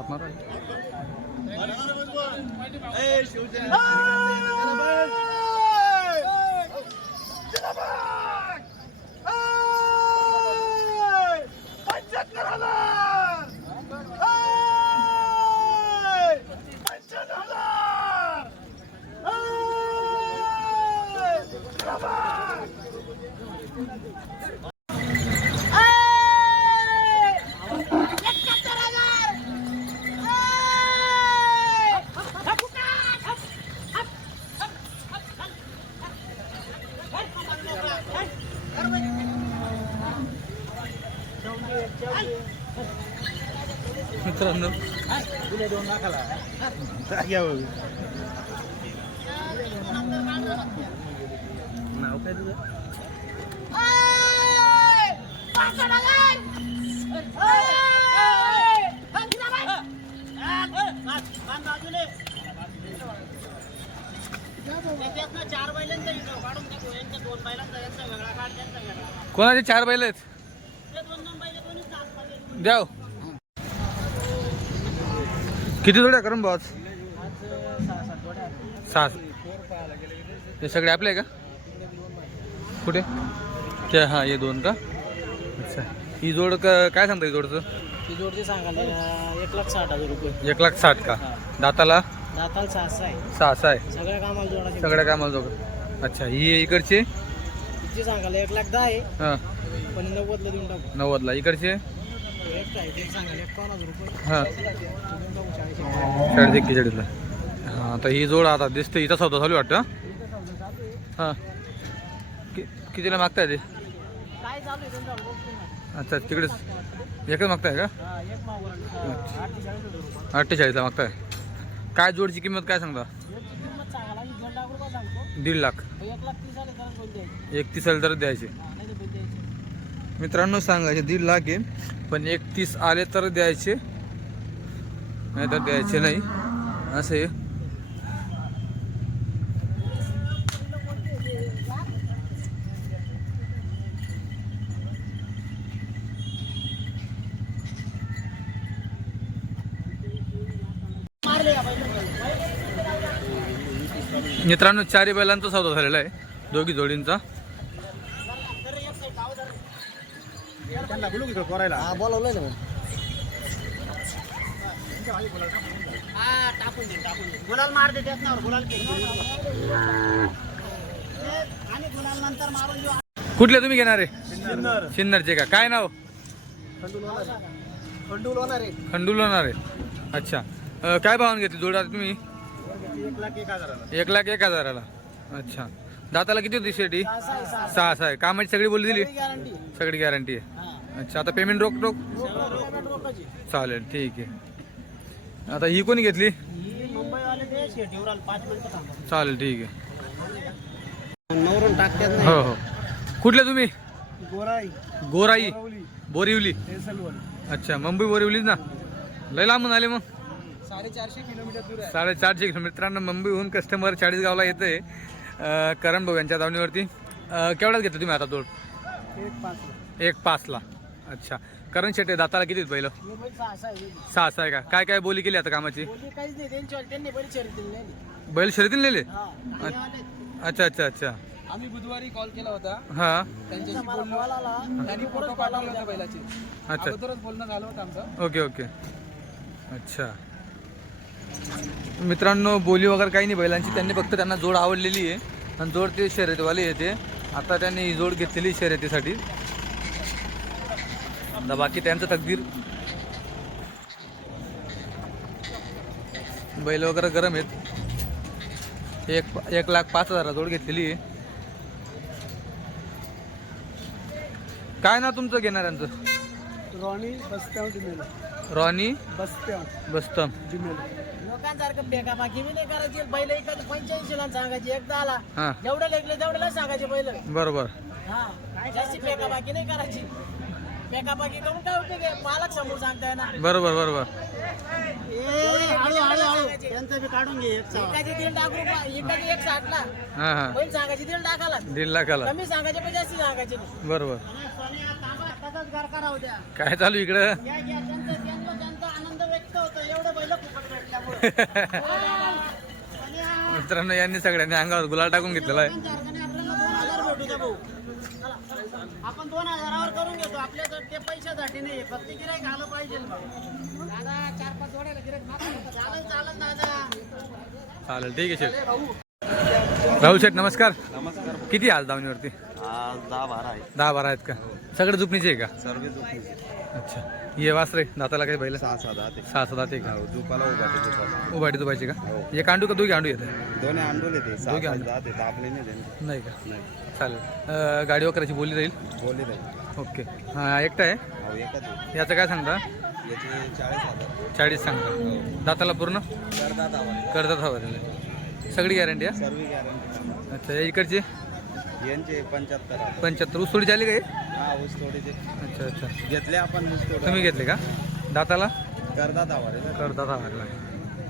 थाप मारा मित्रांनो नाव काय तुझं? चार बैलांचा हिशोब काढून टाकू यांच्या दोन बैलांचा यांचा वेगळा काढ त्यांचा वेगळा कोणाचे चार बैल आहेत ते दोन दोन बैल दोन्ही सात बैल द्याव किती जोड्या करून भाऊ आज? सहा हे सगळे आपले आहे का? कुठे? ते हा हे दोन का? अच्छा. ही जोड क- काय सांगता ही जोडचं? ती जोडची सांगायला एक लाख साठ हजार रुपये. एक लाख साठ का? दाताला? दाताल सहाशे आहे. सहा सहा आहे. सगळ्या कामाला सगळ्या कामाला जोड. अच्छा ही इकडचे? सांगायला एक लाख दहा आहे. हां. पण नव्वदला देऊन टाकू. नव्वदला. इकडचे? हां. चाळीस एक्केचाळीसला हां तर ही जोड आता दिसते इथं सौदा चालू वाटतं हां? कि कितीला मागताय ते? अच्छा तिकडेच. एकच मागताय का? अठ्ठेचाळीसला मागताय. काय जोडची किंमत काय सांगता? दीड लाख. एकतीस आले तर द्यायची हा, नाही तर बोल द्यायचे मित्रांनो सांगायचे दीड लाख आहे. पण एकतीस आले तर द्यायचे. नाही तर द्यायचे नाही. असे मित्रांनो चारी बैलांचा सौदा झालेला आहे. दोघी जोडींचा. हा बोलवलंय ना हा टाकून दे टाकून दे. गुलाल मार दे त्यात नावर गुलाल फेक आणि गुलाल नंतर मारून देऊ. कुठले तुम्ही घेणार आहे? सिन्नरचे का? काय नाव? खंडूल होणार आहे. खंडूल होणार आहे. अच्छा. अं, काय भावाने घेतली जोड तुम्ही? एक लाख एक हजाराला. एक लाख एक हजाराला. अच्छा. दाताला किती होती शेटी? सहा सहा आहे. कामाची सगळी बोलली दिली? गॅरंटी सगळी गॅरंटी आहे. हा. अच्छा आता पेमेंट रोक रोक चालेल ठीक आहे. आता ही कोणी घेतली? चालेल ठीक आहे. हो हो. कुठले तुम्ही? गोराई. गोराई बोरिवली. अच्छा मुंबई बोरिवलीच ना? लय लांबून आले मग. साडेचारशे किलोमीटर साडेचारशे किलोमीटर मित्रांनो मुंबईहून कस्टमर चाळीसगावला येतं आहे करण भाऊ यांच्या दावणीवरती केवढ्यात घेतलं तुम्ही आता दोड एक पाच एक पाचला. अच्छा. करण शेटे दाताला किती पहिलं? बैल सहा सहा आहे. का? काय काय बोली केली आता कामाची? काहीच नाही. त्यांनी नेली. बैल शर्यतीने नेले? हा आले. अच्छा अच्छा अच्छा. आम्ही बुधवारी कॉल केला होता. हां. त्यांच्याशी बोललो. त्यांनी फोटो पाठवले होते बैलाचे. अच्छा. अगोदरच बोलणं झालं होतं आमचं. Okay okay. अच्छा. मित्रांनो बोली वगैरे काही नाही बैलांची. त्यांनी फक्त त्यांना जोड आवडलेली आहे. आणि जोड ते शर्यतीवाले येते आता त्यांनी ही जोड घेतलेली शर्यतीसाठी. आता बाकी त्यांचं तकदीर. बैल वगैरे गरम आहेत. एक एक लाख पाच हजार जोड घेतलेली आहे. काय ना तुमचं घेणाऱ्यांचं? रॉनी डिमेल. रॉनी बस्तम डिमेल. लोकांसारखं बेका बाकी मी नाही करायची. बैल एखादी पंच्याऐंशी ला सांगायची एकदा आला. हां. जेवढं लेगले तेवढ्याला सांगायचे बैल. बरोबर. हा. जास्ती बेका बाकी नाही करायची. बेका बाकी करून काय उपयोग आहे मालक समोर सांगताय ना. बरोबर बरोबर. हळू हळू हळू. त्यांचं बी काढून घे एकाची दीड लाख रुपये एकाची एक साठ ला हां हां. बैल सांगायची? दीड लाखाला. दीड लाखाला. कमी सांगायचे पण जास्ती सांगायचे नाही. बरोबर. तसाच घर करावं द्या काय चालू इकडं? या, या, त्यांचा त्यांचा त्यांचा आनंद व्यक्त होतो एवढं बैल फुकट भेटल्यामुळे. मित्रांनो यांनी सगळ्यांनी अंगावर गुलाल टाकून घेतलेला आहे आपल्याला दोन हजार भेटू द्या भाऊ चला. आपण दोन हजारावर करून घेतो. आपल्याकडे ते पैशासाठी नाही फक्त गिरायक आलं पाहिजे दादा चार पाच जोड्याला गिरायक चालेल चालेल दादा. चालेल ठीक आहे शेठ. राहुल शेठ नमस्कार. नमस्कार. किती आज दावणीवरती? आज दहा बारा आहे दहा बारा आहेत का? सगळे झुपणीचे आहे का? सर्विस अच्छा. ये वासरे दाताला काही बैल? सहा सहा दहा ते सहा सात आहे का? उभा ते उभाटी दुबायची का? हे. कांडू का दोघी आंडू येते दोन्ही अंडोल येते. सहा दोघे सहा अंडे. तापले नाही त्यांचे. नाही का? नाही. चालेल. अं, गाडी वगैरेची बोली राहील? बोलले नाही ओके. हां एकटा आहे? हो एकच आहे. याचं काय सांगता? याचे चाळीस हजार. चाळीस सांगता. दाताला पूर्ण? आवाज. करतात हवा सगळी गॅरंटी आहे? सर्व गॅरंटी अच्छा इकडचे? यांचे पंच्याहत्तर पंच्याहत्तर. उसोडी झाली का हे? ऊस थोडीचे अच्छा अच्छा. घेतले आपण ऊस थोडं तुम्ही घेतले का? दाताला? करदात ना. करतात हवा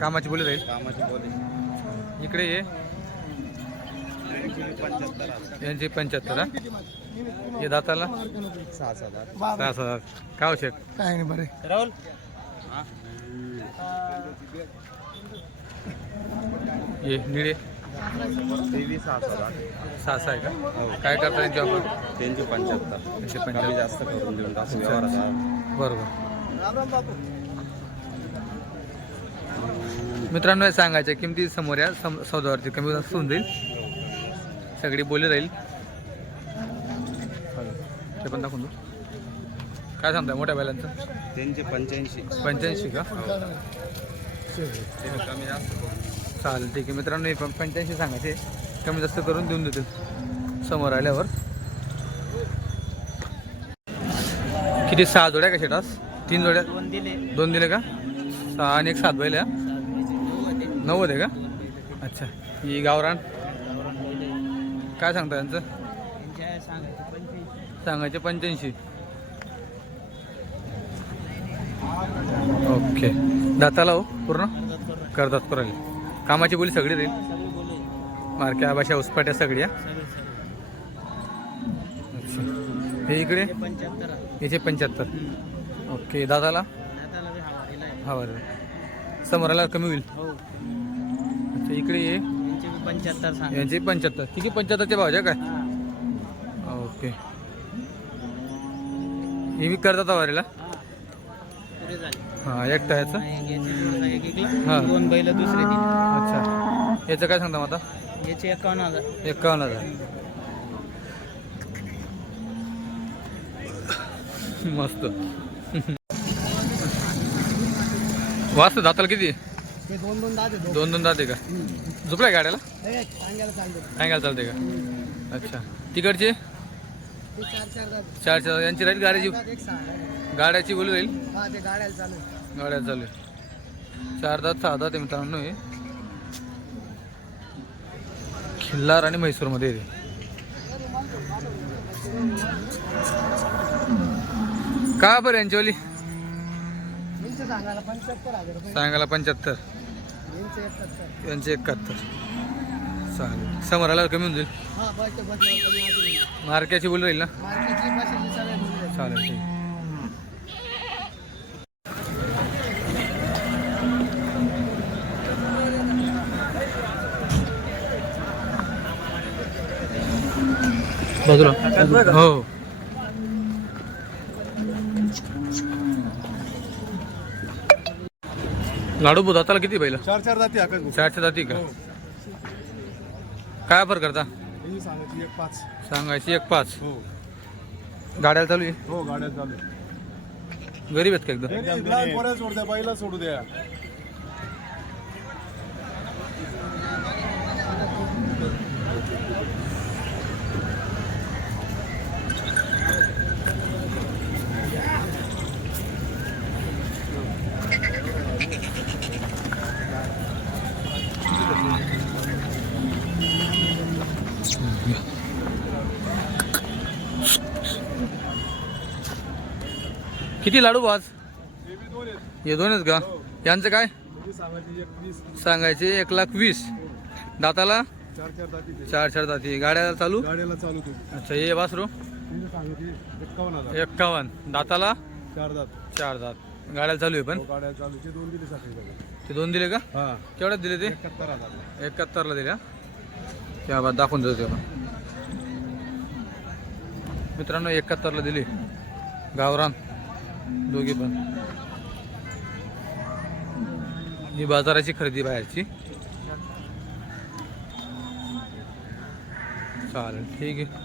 कामाची बोली राहील. कामाची बोली. इकडे ये. यांचे पंच्याहत्तर हजार यांची पंच्याहत्तर हा? हे दाताला. सहा सहा दहा सहा हजार काय शेट काय नाही बरे. राहुल? ये निळे. तेवीस सहा सहा दहा सहा सहा आहे का? काय करता यांची ऑफर त्यांचे पंच्याहत्तर. त्यांचे पंच्याहत्तर. जास्त करून देऊन टाकू व्यवहारात बरोबर राम राम बापू मित्रांनो हे सांगायच्या किमती समोर या. सम सौदावरती कमी जास्त होऊन जाईल. सगळी बोली राहील. ते पण दाखवून देऊ काय सांगताय मोठ्या बैलांचं? त्यांचे पंच्याऐंशी. पंच्याऐंशी का? ते कमी जास्त चालेल ठीक आहे मित्रांनो हे पण पंच्याऐंशी सांगायचे. कमी जास्त करून देऊन देतील समोर आल्यावर. किती? सहा जोड्या का शेटास तीन जोड्या? दोन दिले. दोन दिले का? सहा आणि एक सात बैल? नव्वद आहे का? अच्छा. ही गावरान काय सांगता यांचं? सांगायचे पंच्याऐंशी. ओके. दाताला हो पूर्ण? करतात करायला. कामाची बोली सगळी राहील मारक्या भाषा उसपाट्या सगळ्या अच्छा. हे इकडे? याचे पंच्याहत्तर ओके दादाला? हा बरं समोर आल्यावर कमी होईल. अच्छा इकडे ये. पंच्याहत्तर सांग. यांचे पंच्याहत्तर. किती पंच्याहत्तरच्या भावाच्या काय? ओके. हे मी करतात वारीला पुरे झाले. हां एकटा याचं हा. दोन बैल दुसरे दिले अच्छा. याचं काय सांगता मग आता याचे एकावन्न हजार. एकावन्न हजार. मस्त. वाजता दाताला किती? ते दोन दोन दहा देतो दोन दोन दाते का? झोपलाय गाड्याला? सांगायला चालते का? अच्छा. तिकडचे? चार चार यांची राहील गाड्याची गाड्याची बोलू राहील. गाड्या चालू आहे. चार दात सहा दात मित्रांनो हे. खिल्लार आणि म्हैसूरमध्ये आहे ते. का बरं यांच्यावाली यांचे सांगायला पंच्याहत्तर यांचे एकाहत्तर. चालेल. समोर आल्यावर कमी होऊन जाईल. हा बस बोलू राहील ना? मार्केटची बोलले चालेल ठीक. बाजूला. हो. लाडू बुधाताला किती बैल चार चार जाती आकाश चारशे जाती का? काय ऑफर करता? ही सांगायची एक पाच. सांगायची एक पाच. हो. गाड्याला चालू आहे? हो गाड्या चालू गरीब आहेत का एकदम? लहान पोऱ्या सोडू द्या बाईला सोडू द्या. किती लाडू आज हे बी दोन आहेत. हे दोनच का? यांचं काय? ही सांगायची एक लाख वीस. दाताला? चार चार जाती ते. चार चार जाती गाड्या चालू? गाड्याला चालू तू अच्छा हे वासरू? एक्कावन्न दाताला? चार जात चार दात. गाड्या चालू आहे पण? हो, ते दोन दिले का? हा. केवढ्यात दिले ते? एकाहत्तरला दिल्या त्या बाद दाखवून देतो तेव्हा. मित्रांनो एकाहत्तरला दिली. गावरान. दोघी पण. ही बाजाराची खरेदी बाहेरची. चालेल ठीक आहे.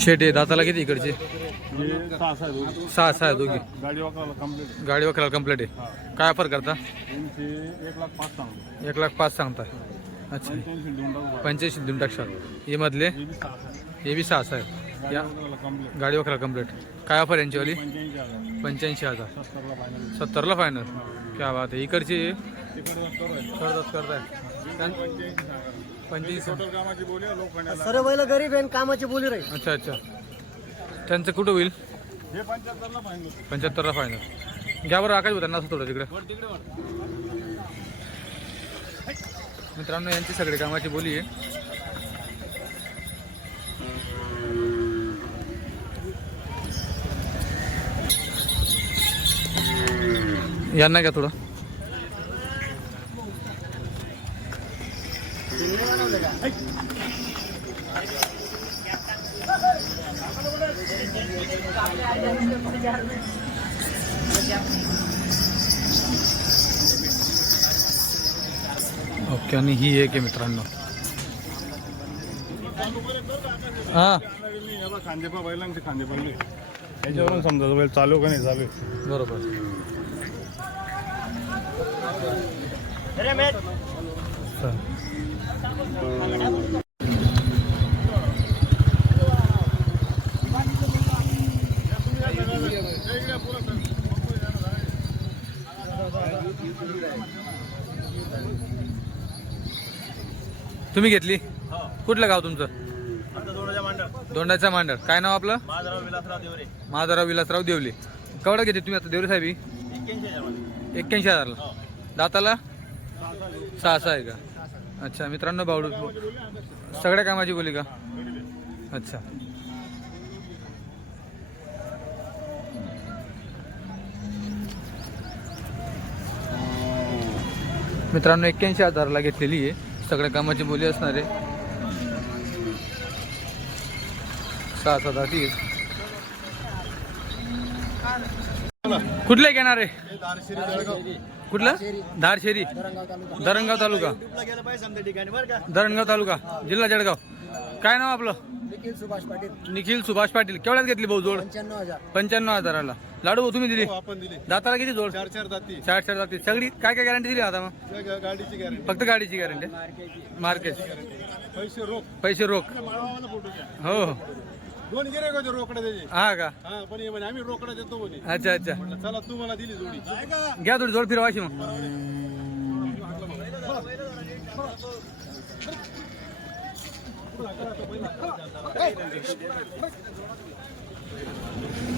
शेटे दाताला किती इकडचे? सहा सहा आहे दोघी. गाडी वापरायला वखराला कंप्लीट आहे. काय ऑफर करता? एक लाख पाच सांगता अच्छा. पंच्याऐंशी देऊन टाकू टाकशाल. हे मधले? हे बी सहा सहा गाडी या. कंप्लीट गाडी काय ऑफर यांचीवाली? पंच्याऐंशी हजार. सत्तरला फायनल क्या बात आहे. इकडची? करतात करताय टोटल कामाची बोली आहे, लोखंडाला सर्व बैल गरीब आहे कामाची बोली राहील अच्छा अच्छा. त्यांचं कुठं होईल? हे पंच्याहत्तरला फायनल पंच्याहत्तरला फायनल घ्या बरं आकाश त्यांना असं थोडं तिकडे. मित्रांनो यांची सगळी कामाची बोली आहे. यांना घ्या थोडं. ओके आणि ही एक आहे मित्रांनो. हा. खांदेपा बैलांचे खांदे पडले याच्यावरून समजा बैल चालू का नाही चालू. बरोबर. तुम्ही घेतली? कुठलं गाव तुमचं? दोंडाचा मांडर. काय नाव आपलं? महादाराव विलासराव देवले. केवढा घेते तुम्ही आता देवरे साहेब ही? एक्क्याऐंशी हजारला. दाताला? सहा सहा आहे का? अच्छा मित्रांनो बावडू सगळ्या कामाची बोली का? अच्छा. मित्रांनो एक्क्याऐंशी हजारला घेतलेली आहे. सगळ्या कामाची बोली असणार आहे. सहा सात आठ एक. कुठले घेणार? आहे कुठलं? धारशेरी. धरणगाव तालुका. धरणगाव तालुका. जिल्हा जळगाव. काय नाव आपलं? निखिल सुभाष पाटील. निखिल सुभाष पाटील. केवढ्यात घेतली भाऊ जोड? पंच्याण्णव हजार. पंच्याण्णव हजाराला. लाडू तुम्ही दिली. हो, आपण दिले. दाताला किती जोड? चार चार जाती चार चार जाती सगळी काय काय गॅरंटी दिली आता मग? त्या गा- गाडीची गॅरंटी फक्त गाडीची गॅरंटी मार्केट. पैसे रोख. पैसे रोख. माळवाला फोटो घ्या. हो. हो दोन गिरे होते रोकडे त्याचे. हा का? हा पण हे म्हणे आम्ही रोकडे देतो म्हणे. अच्छा अच्छा. म्हटलं चला तू मला दिली जोडी. घ्या थोडी जोड फिरवायची मग.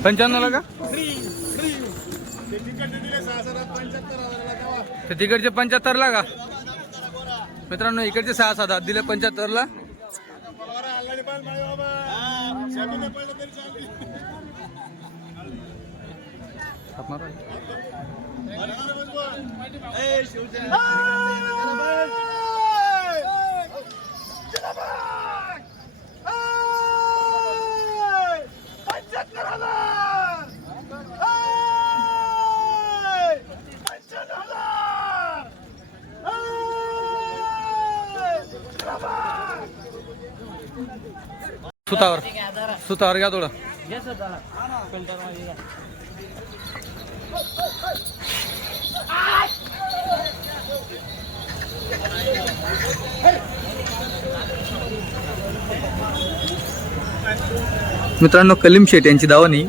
पंच्याण्णवला का? ते तिकडचे तर तिकडचे पंच्याहत्तरला का? मित्रांनो इकडचे सहा सात दिले पंच्याहत्तरला. बरं, सुतावर. सुतावर घ्या थोडं. मित्रांनो कलीम शेट यांची दावणी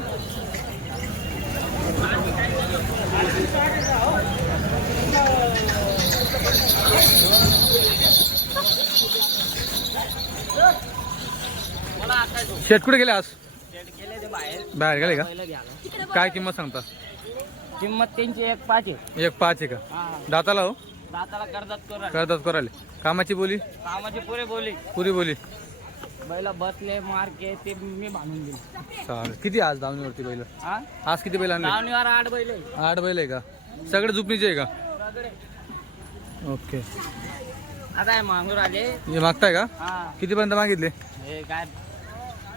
शेट कुठे गेले आज? गेले ते बाहेर. बाहेर गेले का? काय किंमत सांगता? किंमत त्यांची एक पाच आहे. एक पाच आहे का? दाताला हो? दाताला कर्जात करा करतात करायला कामाची बोली? कामाची पुरे बोली. पुरी बोली. बैला बसले मार्के ते मी बांधून दिले. चालेल. किती आज दावणीवरती बैल? आज किती बैल आठ बैल आहे. आठ बैल आहे का? सगळे झुपणीचे आहे का. ओके. आता आले हे मागताय का? हा. कितीपर्यंत मागितले? काय?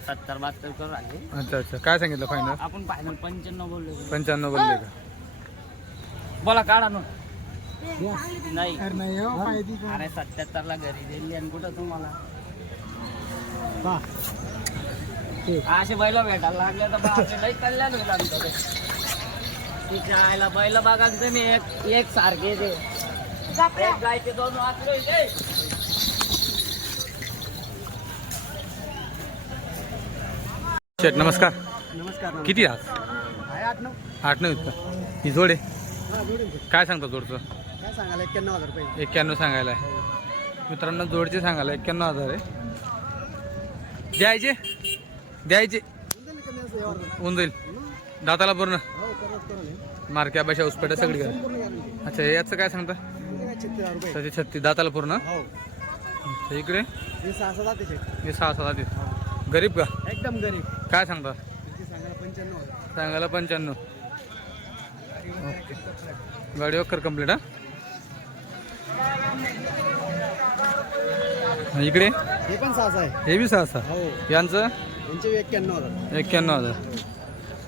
सत्तर बहात्तर करून आले अच्छा अच्छा. काय सांगितलं फायनल आपण फायनल पंच्याण्णव बोललो. पंच्याण्णव बोलले का? बोला काढा ना. नाही. अरे सत्याहत्तर ला घरी दिली आणि कुठं तुम्हाला? असे बैल भेटायला लागले तर लई कल्याण होईल आमचं ते. तिच्या आईला बैल बघा तुम्ही एक एक सारखे ते. एक गायचे दोन वाचलो इथे. शेट नमस्कार. नमस्कार किती आज आहे आठ नऊ. आठ नाही का ही जोडे हा जोडून दे. काय सांगता जोडचं? काय सांगायला? एक्क्याण्णव हजार रुपये. एक्क्याण्णव सांगायला आहे. मित्रांनो जोडचे सांगायला एक्क्याण्णव हजार आहे. द्यायचे? द्यायचे. होऊन जाईल दाताला पूर्ण? मार्क्या भाषा उसपेटा सगळी करा अच्छा हे याचं काय सांगता? त्याचे छत्तीस दाताला पूर्ण? अच्छा, इकडे? हे सहा सहा दाते गरीब का? एकदम गरीब. काय सांगता? सांगायला? पंच्याण्णव ओके. गाडी वक्कर कंप्लीट हा? हा, इकडे? हे पण सहा आहे. हे बी सहा सहा हो. यांचं? यांचे एक्क्याण्णव हजार. एक्क्याण्णव हजार.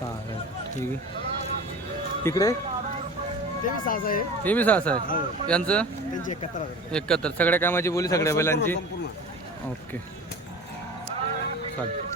चालेल. ठीक आहे. इकडे? ते बी सहा आहे. हे बी सहा सहा हो. यांचं? त्यांचे एकाहत्तर हजार. एकाहत्तर. सगळ्या कामाची बोली सगळ्या बैलांची? संपूर्ण. ओके. चालेल.